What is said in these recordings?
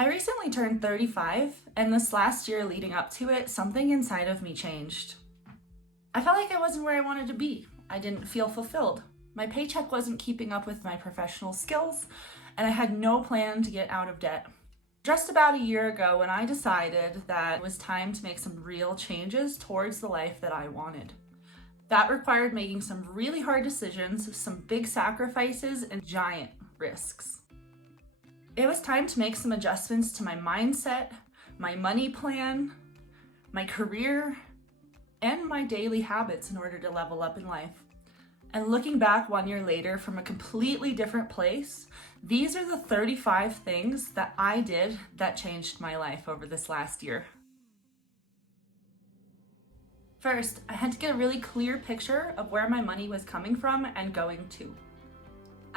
I recently turned 35, and this last year leading up to it, something inside of me changed. I felt like I wasn't where I wanted to be. I didn't feel fulfilled. My paycheck wasn't keeping up with my professional skills, and I had no plan to get out of debt. Just about a year ago, when I decided that it was time to make some real changes towards the life that I wanted. That required making some really hard decisions, some big sacrifices, and giant risks. It was time to make some adjustments to my mindset, my money plan, my career, and my daily habits in order to level up in life. And looking back 1 year later from a completely different place, these are the 35 things that I did that changed my life over this last year. First, I had to get a really clear picture of where my money was coming from and going to.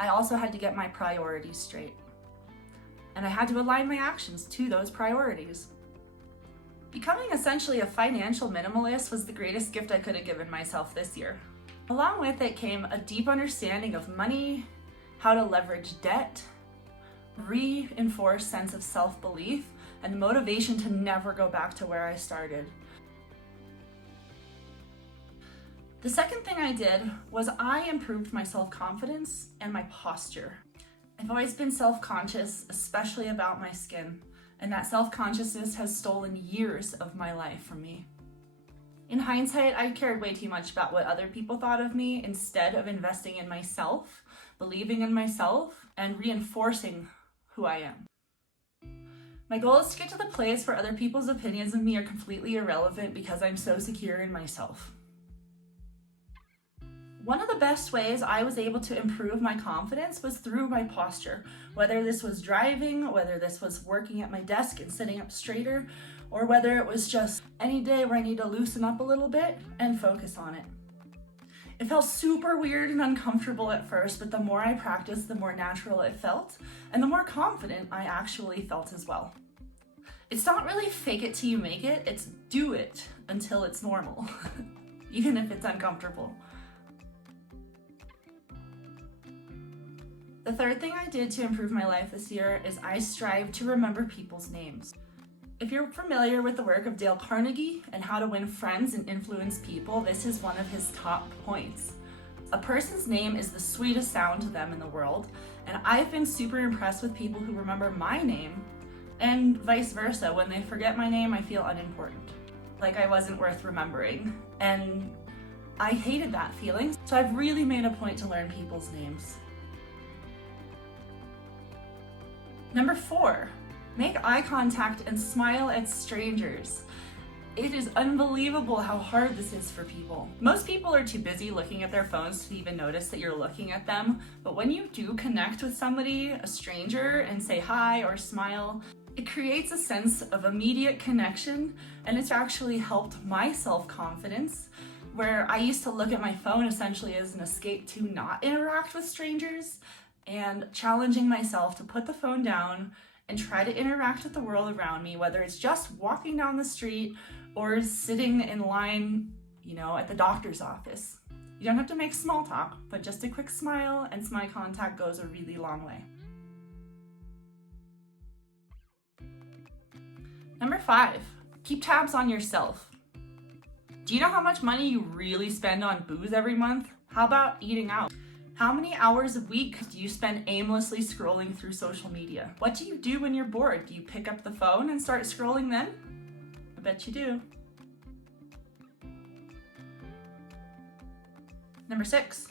I also had to get my priorities straight. And I had to align my actions to those priorities. Becoming essentially a financial minimalist was the greatest gift I could have given myself this year. Along with it came a deep understanding of money, how to leverage debt, reinforce sense of self-belief, and the motivation to never go back to where I started. The second thing I did was I improved my self-confidence and my posture. I've always been self-conscious, especially about my skin, and that self-consciousness has stolen years of my life from me. In hindsight, I cared way too much about what other people thought of me instead of investing in myself, believing in myself, and reinforcing who I am. My goal is to get to the place where other people's opinions of me are completely irrelevant because I'm so secure in myself. One of the best ways I was able to improve my confidence was through my posture, whether this was driving, whether this was working at my desk and sitting up straighter, or whether it was just any day where I need to loosen up a little bit and focus on it. It felt super weird and uncomfortable at first, but the more I practiced, the more natural it felt, and the more confident I actually felt as well. It's not really fake it till you make it, it's do it until it's normal, even if it's uncomfortable. The third thing I did to improve my life this year is I strive to remember people's names. If you're familiar with the work of Dale Carnegie and how to win friends and influence people, this is one of his top points. A person's name is the sweetest sound to them in the world, and I've been super impressed with people who remember my name, and vice versa. When they forget my name, I feel unimportant, like I wasn't worth remembering, and I hated that feeling, so I've really made a point to learn people's names. Number 4, make eye contact and smile at strangers. It is unbelievable how hard this is for people. Most people are too busy looking at their phones to even notice that you're looking at them, but when you do connect with somebody, a stranger, and say hi or smile, it creates a sense of immediate connection, and it's actually helped my self-confidence, where I used to look at my phone essentially as an escape to not interact with strangers, and challenging myself to put the phone down and try to interact with the world around me, whether it's just walking down the street or sitting in line, at the doctor's office. You don't have to make small talk, but just a quick smile and smile contact goes a really long way. Number 5, keep tabs on yourself. Do you know how much money you really spend on booze every month? How about eating out? How many hours a week do you spend aimlessly scrolling through social media? What do you do when you're bored? Do you pick up the phone and start scrolling then? I bet you do. Number 6,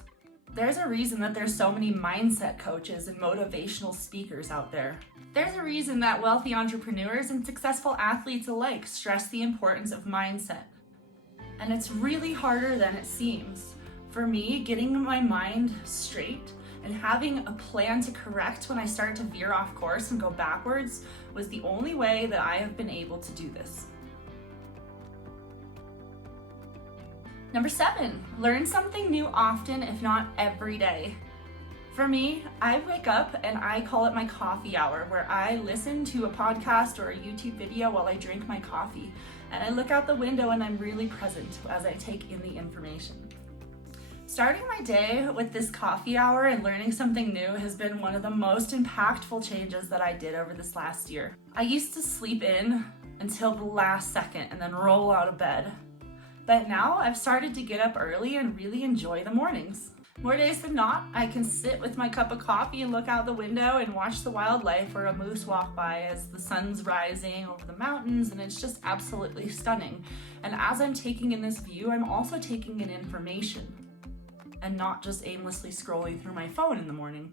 there's a reason that there's so many mindset coaches and motivational speakers out there. There's a reason that wealthy entrepreneurs and successful athletes alike stress the importance of mindset. And it's really harder than it seems. For me, getting my mind straight and having a plan to correct when I start to veer off course and go backwards was the only way that I have been able to do this. Number 7, learn something new often, if not every day. For me, I wake up and I call it my coffee hour, where I listen to a podcast or a YouTube video while I drink my coffee. And I look out the window and I'm really present as I take in the information. Starting my day with this coffee hour and learning something new has been one of the most impactful changes that I did over this last year. I used to sleep in until the last second and then roll out of bed. But now I've started to get up early and really enjoy the mornings. More days than not, I can sit with my cup of coffee and look out the window and watch the wildlife or a moose walk by as the sun's rising over the mountains, and it's just absolutely stunning. And as I'm taking in this view, I'm also taking in information and not just aimlessly scrolling through my phone in the morning.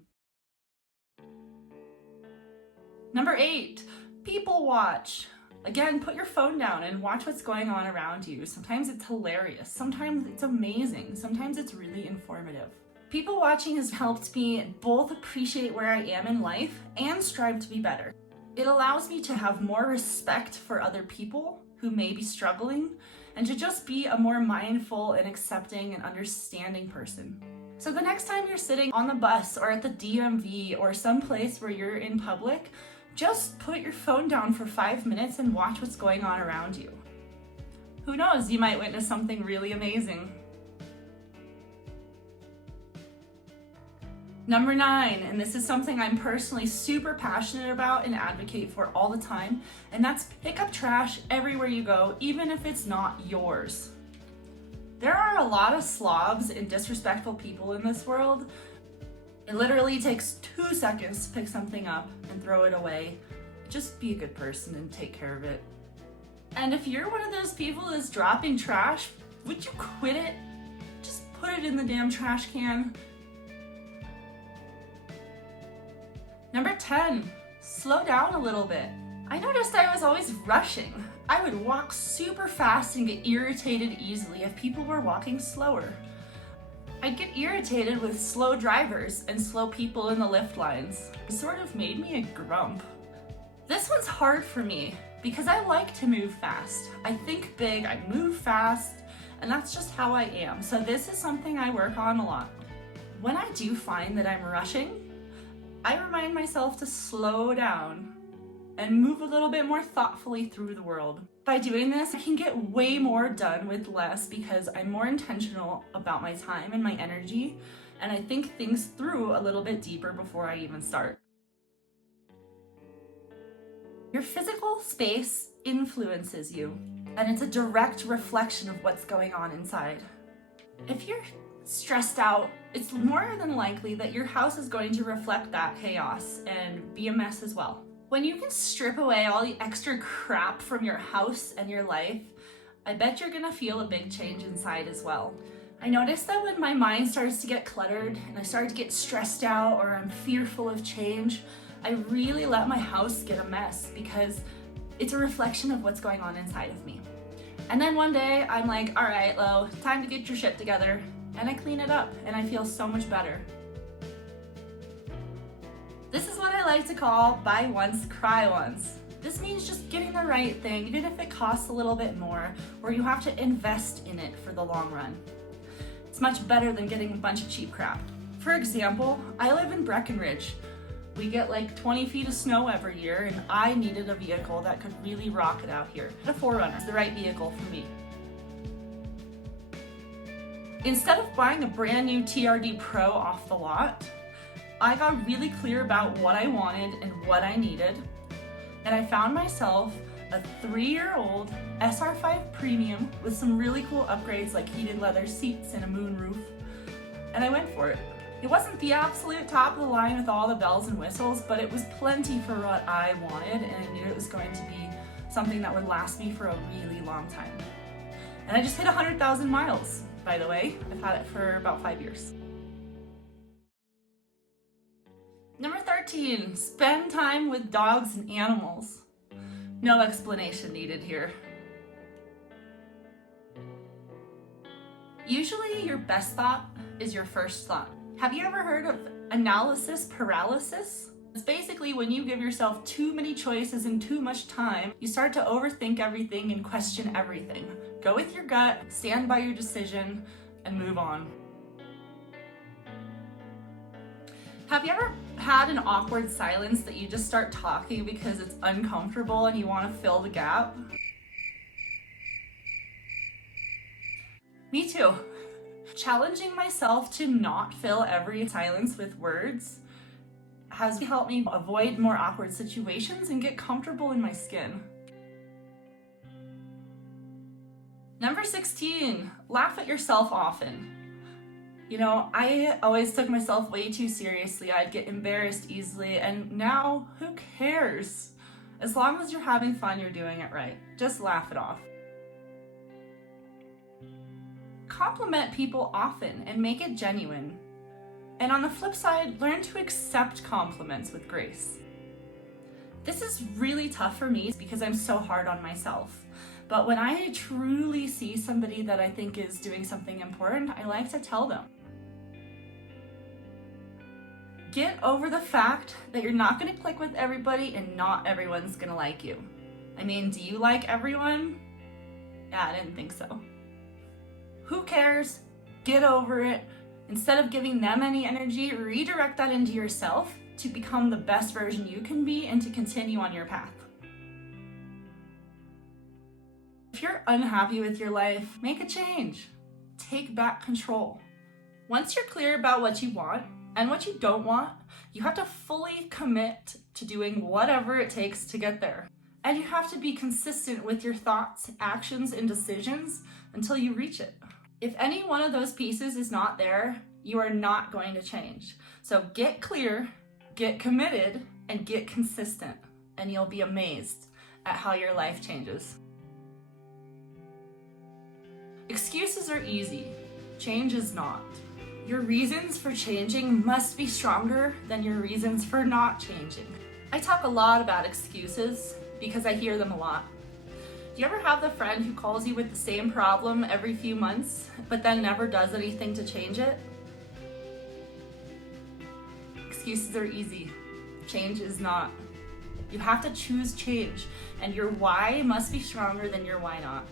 Number 8, people watch. Again, put your phone down and watch what's going on around you. Sometimes it's hilarious, sometimes it's amazing, sometimes it's really informative. People watching has helped me both appreciate where I am in life and strive to be better. It allows me to have more respect for other people who may be struggling and to just be a more mindful and accepting and understanding person. So the next time you're sitting on the bus or at the DMV or someplace where you're in public, just put your phone down for 5 minutes and watch what's going on around you. Who knows, you might witness something really amazing. Number 9, and this is something I'm personally super passionate about and advocate for all the time, and that's pick up trash everywhere you go, even if it's not yours. There are a lot of slobs and disrespectful people in this world. It literally takes 2 seconds to pick something up and throw it away. Just be a good person and take care of it. And if you're one of those people that's dropping trash, would you quit it? Just put it in the damn trash can. Number 10, slow down a little bit. I noticed I was always rushing. I would walk super fast and get irritated easily if people were walking slower. I'd get irritated with slow drivers and slow people in the lift lines. It sort of made me a grump. This one's hard for me because I like to move fast. I think big, I move fast, and that's just how I am. So this is something I work on a lot. When I do find that I'm rushing, I remind myself to slow down and move a little bit more thoughtfully through the world. By doing this, I can get way more done with less because I'm more intentional about my time and my energy, and I think things through a little bit deeper before I even start. Your physical space influences you, and it's a direct reflection of what's going on inside. If you're stressed out, it's more than likely that your house is going to reflect that chaos and be a mess as well. When you can strip away all the extra crap from your house and your life, I bet you're gonna feel a big change inside as well. I noticed that when my mind starts to get cluttered and I start to get stressed out or I'm fearful of change, I really let my house get a mess because it's a reflection of what's going on inside of me. And then one day I'm like, all right, Lo, time to get your shit together. And I clean it up and I feel so much better. This is what I like to call buy once, cry once. This means just getting the right thing, even if it costs a little bit more, or you have to invest in it for the long run. It's much better than getting a bunch of cheap crap. For example, I live in Brecken. We get like 20 feet of snow every year, and I needed a vehicle that could really rock it out here. The 4Runner is the right vehicle for me. Instead of buying a brand new TRD Pro off the lot, I got really clear about what I wanted and what I needed, and I found myself a 3-year-old SR5 Premium with some really cool upgrades like heated leather seats and a moonroof, and I went for it. It wasn't the absolute top of the line with all the bells and whistles, but it was plenty for what I wanted, and I knew it was going to be something that would last me for a really long time. And I just hit 100,000 miles, by the way. I've had it for about 5 years. Number 13, spend time with dogs and animals. No explanation needed here. Usually your best thought is your first thought. Have you ever heard of analysis paralysis? It's basically when you give yourself too many choices and too much time, you start to overthink everything and question everything. Go with your gut, stand by your decision, and move on. Have you ever had an awkward silence that you just start talking because it's uncomfortable and you want to fill the gap? Me too. Challenging myself to not fill every silence with words has helped me avoid more awkward situations and get comfortable in my skin. Number 16, laugh at yourself often. You know, I always took myself way too seriously. I'd get embarrassed easily, and now who cares? As long as you're having fun, you're doing it right. Just laugh it off. Compliment people often and make it genuine. And on the flip side, learn to accept compliments with grace. This is really tough for me because I'm so hard on myself. But when I truly see somebody that I think is doing something important, I like to tell them. Get over the fact that you're not going to click with everybody and not everyone's going to like you. I mean, do you like everyone? Yeah, I didn't think so. Who cares? Get over it. Instead of giving them any energy, redirect that into yourself to become the best version you can be and to continue on your path. If you're unhappy with your life, make a change. Take back control. Once you're clear about what you want and what you don't want, you have to fully commit to doing whatever it takes to get there. And you have to be consistent with your thoughts, actions, and decisions until you reach it. If any one of those pieces is not there, you are not going to change. So get clear, get committed, and get consistent, and you'll be amazed at how your life changes. Excuses are easy. Change is not. Your reasons for changing must be stronger than your reasons for not changing. I talk a lot about excuses because I hear them a lot. Do you ever have the friend who calls you with the same problem every few months, but then never does anything to change it? Excuses are easy. Change is not. You have to choose change, and your why must be stronger than your why not.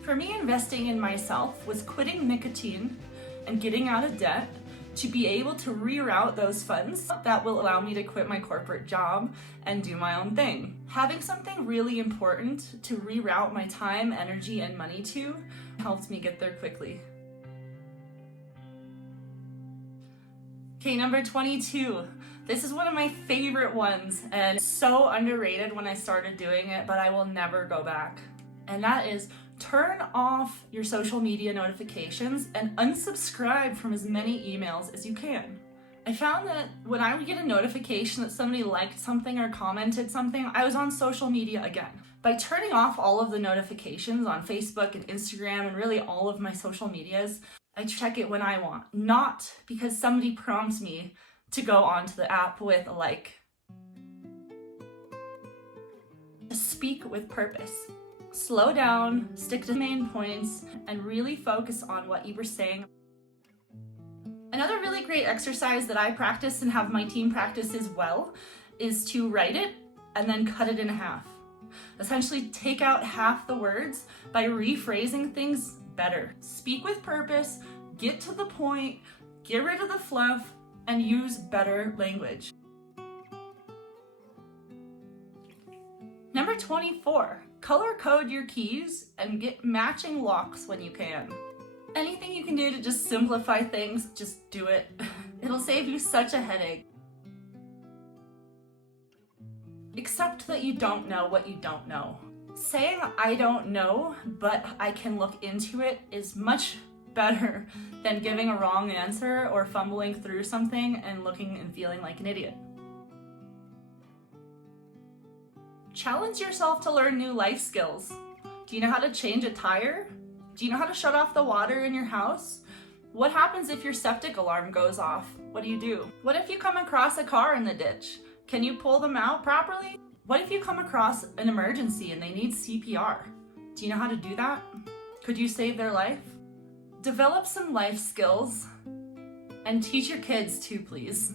For me, investing in myself was quitting nicotine and getting out of debt to be able to reroute those funds that will allow me to quit my corporate job and do my own thing. Having something really important to reroute my time, energy, and money to helped me get there quickly. Okay, number 22. This is one of my favorite ones and so underrated when I started doing it, but I will never go back. And that is turn off your social media notifications and unsubscribe from as many emails as you can. I found that when I would get a notification that somebody liked something or commented something, I was on social media again. By turning off all of the notifications on Facebook and Instagram and really all of my social medias, I check it when I want, not because somebody prompts me to go onto the app with a like. Speak with purpose. Slow down, stick to the main points, and really focus on what you were saying. Another really great exercise that I practice and have my team practice as well is to write it and then cut it in half. Essentially, take out half the words by rephrasing things better. Speak with purpose, get to the point, get rid of the fluff, and use better language. Number 24, color code your keys and get matching locks when you can. Anything you can do to just simplify things, just do it. It'll save you such a headache. Accept that you don't know what you don't know. Saying I don't know, but I can look into it is much better than giving a wrong answer or fumbling through something and looking and feeling like an idiot. Challenge yourself to learn new life skills. Do you know how to change a tire? Do you know how to shut off the water in your house? What happens if your septic alarm goes off? What do? What if you come across a car in the ditch? Can you pull them out properly? What if you come across an emergency and they need CPR? Do you know how to do that? Could you save their life? Develop some life skills and teach your kids too, please.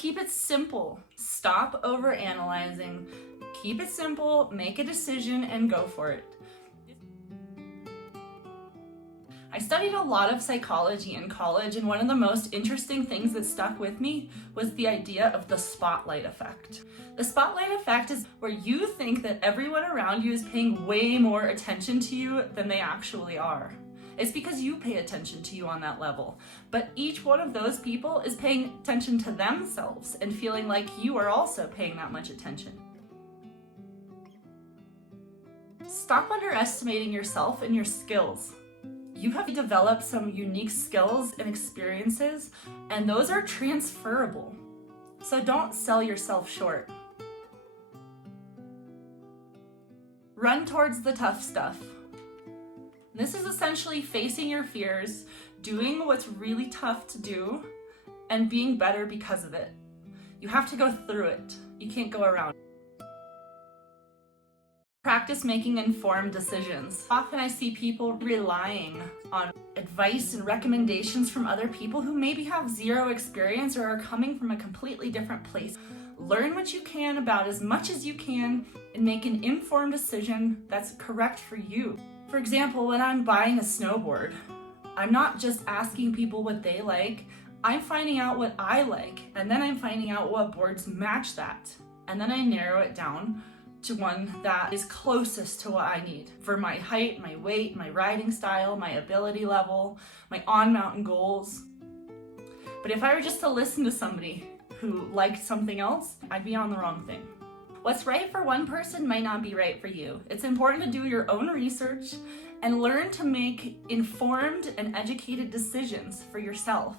Keep it simple. Stop overanalyzing. Keep it simple, make a decision, and go for it. I studied a lot of psychology in college, and one of the most interesting things that stuck with me was the idea of the spotlight effect. The spotlight effect is where you think that everyone around you is paying way more attention to you than they actually are. It's because you pay attention to you on that level, but each one of those people is paying attention to themselves and feeling like you are also paying that much attention. Stop underestimating yourself and your skills. You have developed some unique skills and experiences, and those are transferable. So don't sell yourself short. Run towards the tough stuff. This is essentially facing your fears, doing what's really tough to do, and being better because of it. You have to go through it. You can't go around. Practice making informed decisions. Often I see people relying on advice and recommendations from other people who maybe have zero experience or are coming from a completely different place. Learn what you can about as much as you can and make an informed decision that's correct for you. For example, when I'm buying a snowboard, I'm not just asking people what they like, I'm finding out what I like, and then I'm finding out what boards match that. And then I narrow it down to one that is closest to what I need for my height, my weight, my riding style, my ability level, my on-mountain goals. But if I were just to listen to somebody who liked something else, I'd be on the wrong thing. What's right for one person might not be right for you. It's important to do your own research and learn to make informed and educated decisions for yourself.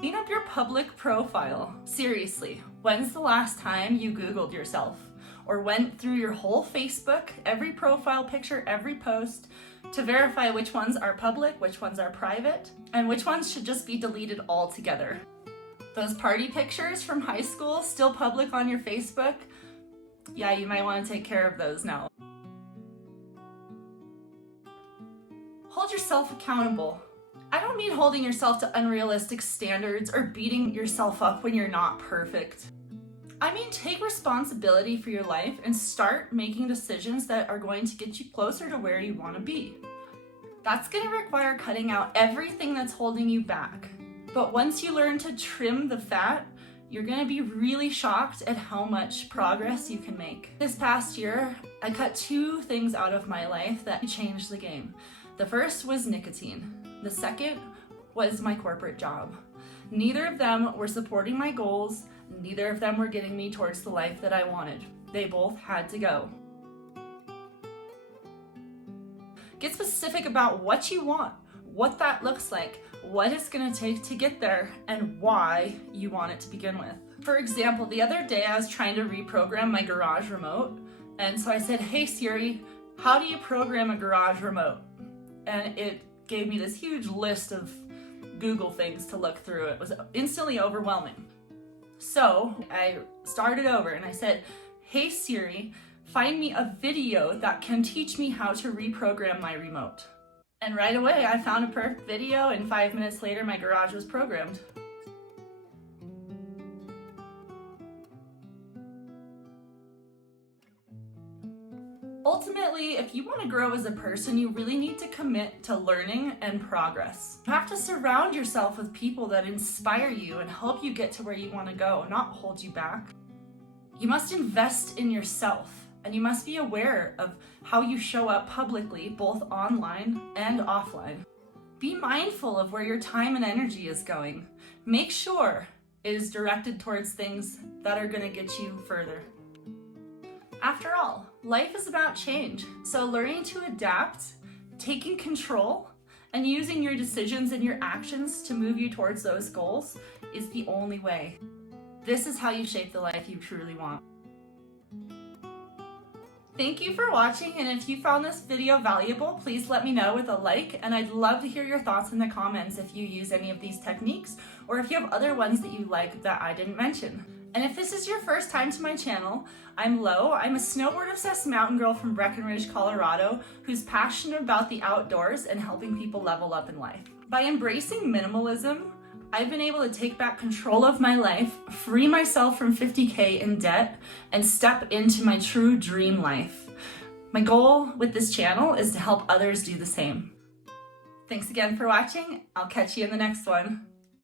Clean up your public profile. Seriously, when's the last time you Googled yourself or went through your whole Facebook, every profile picture, every post to verify which ones are public, which ones are private, and which ones should just be deleted altogether? Those party pictures from high school still public on your Facebook? Yeah, you might want to take care of those now. Hold yourself accountable. I don't mean holding yourself to unrealistic standards or beating yourself up when you're not perfect. I mean take responsibility for your life and start making decisions that are going to get you closer to where you want to be. That's going to require cutting out everything that's holding you back. But once you learn to trim the fat, you're going to be really shocked at how much progress you can make. This past year, I cut 2 things out of my life that changed the game. The first was nicotine. The second was my corporate job. Neither of them were supporting my goals. Neither of them were getting me towards the life that I wanted. They both had to go. Get specific about what you want, what that looks like, what it's going to take to get there, and why you want it to begin with. For example, the other day I was trying to reprogram my garage remote, and so I said, "Hey Siri, how do you program a garage remote?" And it gave me this huge list of Google things to look through. It was instantly overwhelming. So I started over and I said, "Hey Siri, find me a video that can teach me how to reprogram my remote." And right away I found a perfect video, and 5 minutes later my garage was programmed. Ultimately, if you want to grow as a person, you really need to commit to learning and progress. You have to surround yourself with people that inspire you and help you get to where you want to go, not hold you back. You must invest in yourself, and you must be aware of how you show up publicly, both online and offline. Be mindful of where your time and energy is going. Make sure it is directed towards things that are going to get you further. After all, life is about change, so learning to adapt, taking control, and using your decisions and your actions to move you towards those goals is the only way. This is how you shape the life you truly want. Thank you for watching, and if you found this video valuable, please let me know with a like, and I'd love to hear your thoughts in the comments if you use any of these techniques, or if you have other ones that you like that I didn't mention. And if this is your first time to my channel, I'm Lo. I'm a snowboard-obsessed mountain girl from Brecken, Colorado, who's passionate about the outdoors and helping people level up in life. By embracing minimalism, I've been able to take back control of my life, free myself from $50K in debt, and step into my true dream life. My goal with this channel is to help others do the same. Thanks again for watching. I'll catch you in the next one.